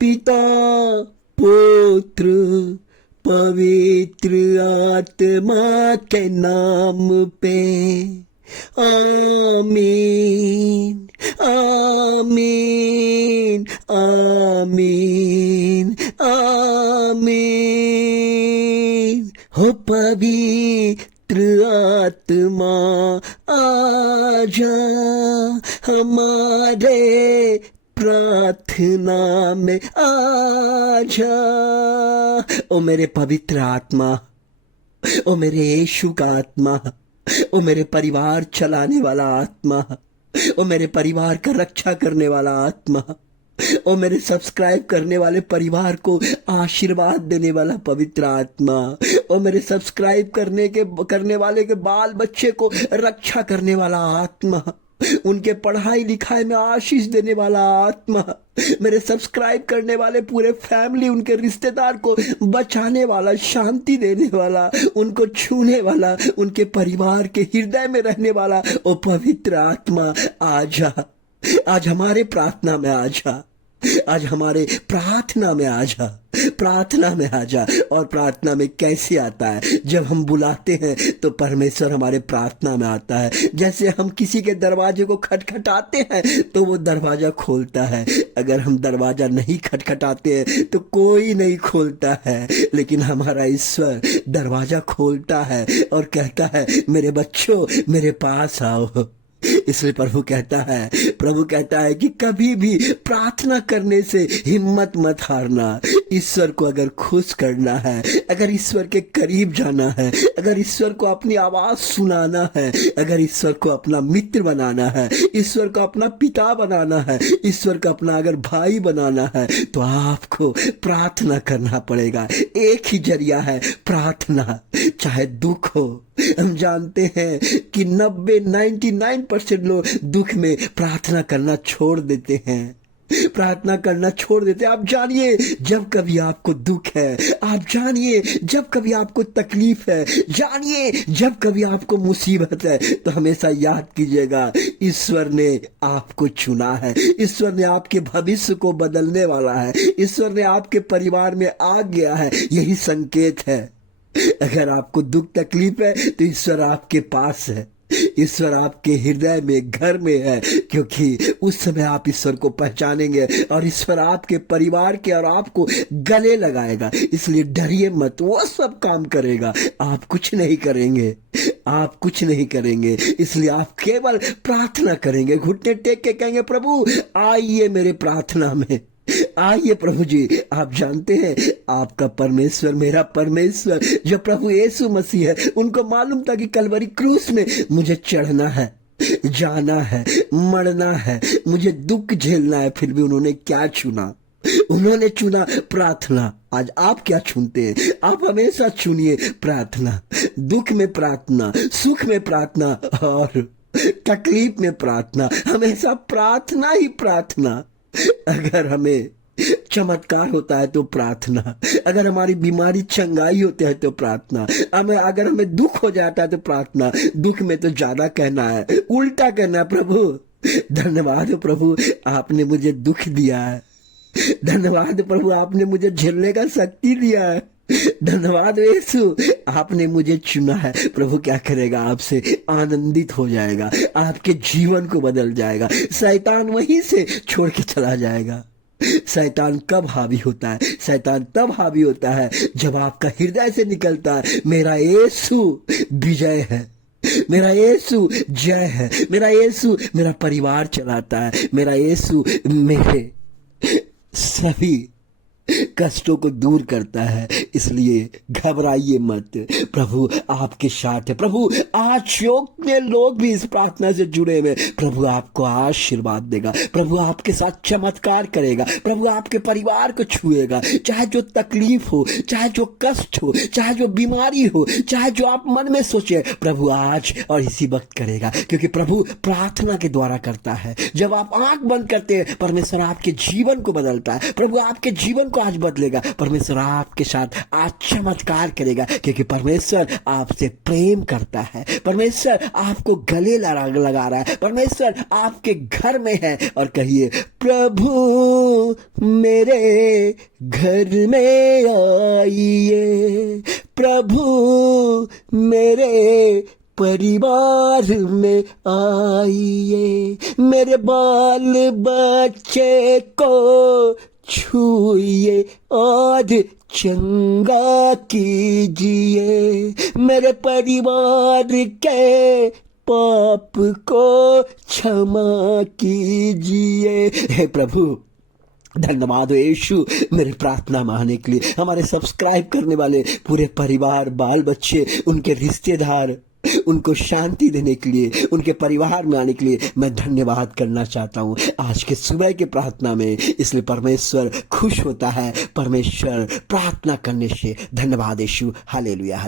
पिता पुत्र पवित्र आत्मा के नाम पे आमीन आमीन आमीन आमीन। हो पवित्र आत्मा आजा हमारे प्रार्थना में आजा। ओ मेरे पवित्र आत्मा, ओ मेरे यीशु का आत्मा, ओ मेरे परिवार चलाने वाला आत्मा, ओ मेरे परिवार का रक्षा करने वाला आत्मा, ओ मेरे सब्सक्राइब करने वाले परिवार को आशीर्वाद देने वाला पवित्र आत्मा, ओ मेरे सब्सक्राइब करने वाले के बाल बच्चे को रक्षा करने वाला आत्मा, उनके पढ़ाई लिखाई में आशीष देने वाला आत्मा, मेरे सब्सक्राइब करने वाले पूरे फैमिली, उनके रिश्तेदार को बचाने वाला, शांति देने वाला, उनको छूने वाला, उनके परिवार के हृदय में रहने वाला ओ पवित्र आत्मा आजा। आज हमारे प्रार्थना में आजा, आज हमारे प्रार्थना में आजा, प्रार्थना में आजा। और प्रार्थना में कैसे आता है? जब हम बुलाते हैं तो परमेश्वर हमारे प्रार्थना में आता है। जैसे हम किसी के दरवाजे को खटखटाते हैं तो वो दरवाजा खोलता है। अगर हम दरवाजा नहीं खटखटाते हैं तो कोई नहीं खोलता है, लेकिन हमारा ईश्वर दरवाजा खोलता है और कहता है मेरे बच्चों मेरे पास आओ। इसलिए प्रभु कहता है कि कभी भी प्रार्थना करने से हिम्मत मत हारना। ईश्वर को अगर खुश करना है, अगर ईश्वर के करीब जाना है, अगर ईश्वर को अपनी आवाज सुनाना है, अगर ईश्वर को अपना मित्र बनाना है, ईश्वर को अपना पिता बनाना है, ईश्वर को अपना अगर भाई बनाना है, तो आपको प्रार्थना करना पड़ेगा। एक ही जरिया है प्रार्थना, चाहे दुख हो। हम जानते हैं कि 99% लोग दुख में प्रार्थना करना छोड़ देते हैं, प्रार्थना करना छोड़ देते हैं। आप जानिए जब कभी आपको दुख है, आप जानिए जब कभी आपको तकलीफ है, जानिए जब कभी आपको मुसीबत है, तो हमेशा याद कीजिएगा ईश्वर ने आपको चुना है, ईश्वर ने आपके भविष्य को बदलने वाला है, ईश्वर ने आपके परिवार में आ गया है। यही संकेत है। अगर आपको दुख तकलीफ है तो ईश्वर आपके पास है, ईश्वर आपके हृदय में घर में है, क्योंकि उस समय आप ईश्वर को पहचानेंगे और ईश्वर आपके परिवार के और आपको गले लगाएगा। इसलिए डरिए मत, वो सब काम करेगा, आप कुछ नहीं करेंगे, आप कुछ नहीं करेंगे। इसलिए आप केवल प्रार्थना करेंगे, घुटने टेक के कहेंगे प्रभु आइए मेरे प्रार्थना में, आइए प्रभु जी। आप जानते हैं आपका परमेश्वर, मेरा परमेश्वर जो प्रभु यीशु मसीह है, उनको मालूम था कि कलवरी क्रूस में मुझे चढ़ना है, जाना है, मरना है, मुझे दुख झेलना है। फिर भी उन्होंने क्या चुना? उन्होंने चुना प्रार्थना। आज आप क्या चुनते हैं? आप हमेशा चुनिए प्रार्थना। दुख में प्रार्थना, सुख में प्रार्थना और तकलीफ में प्रार्थना, हमेशा प्रार्थना ही प्रार्थना। अगर हमें चमत्कार होता है तो प्रार्थना, अगर हमारी बीमारी चंगाई होती है तो प्रार्थना, अगर हमें दुख हो जाता है तो प्रार्थना। दुख में तो ज्यादा कहना है, उल्टा कहना है प्रभु धन्यवाद प्रभु आपने मुझे दुख दिया है, धन्यवाद प्रभु आपने मुझे झेलने का शक्ति दिया है, धन्यवाद यीशु आपने मुझे चुना है। प्रभु क्या करेगा? आपसे आनंदित हो जाएगा, आपके जीवन को बदल जाएगा, शैतान वहीं से छोड़ के चला जाएगा। शैतान कब हावी होता है? शैतान तब हावी होता है जब आपका हृदय से निकलता है मेरा यीशु विजय है, मेरा यीशु जय है, मेरा यीशु मेरा परिवार चलाता है, मेरा यीशु मेरे सभी कष्टों को दूर करता है। इसलिए घबराइए मत, प्रभु आपके साथ है। प्रभु आज जितने लोग भी इस प्रार्थना से जुड़े हुए, प्रभु आपको आशीर्वाद देगा, प्रभु आपके साथ चमत्कार करेगा, प्रभु आपके परिवार को छुएगा। चाहे जो तकलीफ हो, चाहे जो कष्ट हो, चाहे जो बीमारी हो, चाहे जो आप मन में सोचे, प्रभु आज और इसी वक्त करेगा, क्योंकि प्रभु प्रार्थना के द्वारा करता है। जब आप आंख बंद करते हैं परमेश्वर आपके जीवन को बदलता है। प्रभु आपके जीवन को आज बदलेगा, परमेश्वर आपके साथ आज चमत्कार करेगा, क्योंकि परमेश्वर आपसे प्रेम करता है, परमेश्वर आपको गले लगा रहा है, परमेश्वर आपके घर में है। और कहिए, प्रभु मेरे घर में आइए, प्रभु मेरे परिवार में आइए, मेरे बाल बच्चे को छूइए और चंगा कीजिए, मेरे परिवार के पाप को क्षमा कीजिए। हे प्रभु, धन्यवाद हो यीशु मेरी प्रार्थना मानने के लिए। हमारे सब्सक्राइब करने वाले पूरे परिवार, बाल बच्चे, उनके रिश्तेदार, उनको शांति देने के लिए, उनके परिवार में आने के लिए मैं धन्यवाद करना चाहता हूँ आज के सुबह की प्रार्थना में। इसलिए परमेश्वर खुश होता है परमेश्वर प्रार्थना करने से। धन्यवाद यीशु, हालेलुया।